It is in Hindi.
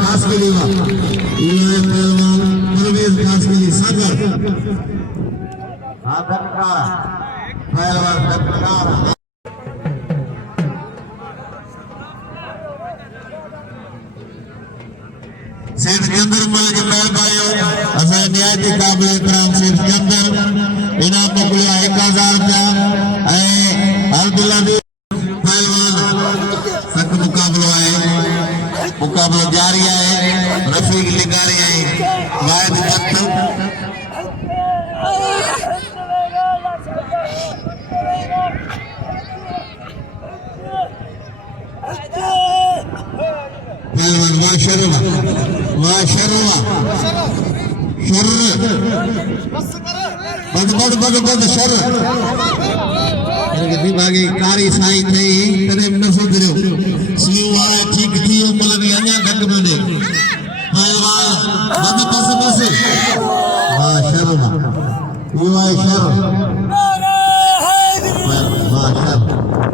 खास के लिए खास के लिए सागर सेठ के अंदर मलिक महरबानी असां निहायती क़ाबिल एहतराम सेठ के अंदर इनाम मोकिलियो 1000 रुपया ऐं अब्दुल्ला पहलवान सख्त मुक़ाबिलो आहे मुक़ाबिलो जारी आहे रफ़ीक लिगारी आहे वाहिद वक्त पहलवान वाह शर्मा बद शर दिमागी कारी साई थई तने न सुधरियो सीओ आहे ठीक थी मतलब अञा घट बने पहलवान बद बस वाह शर्मा ये आहे शर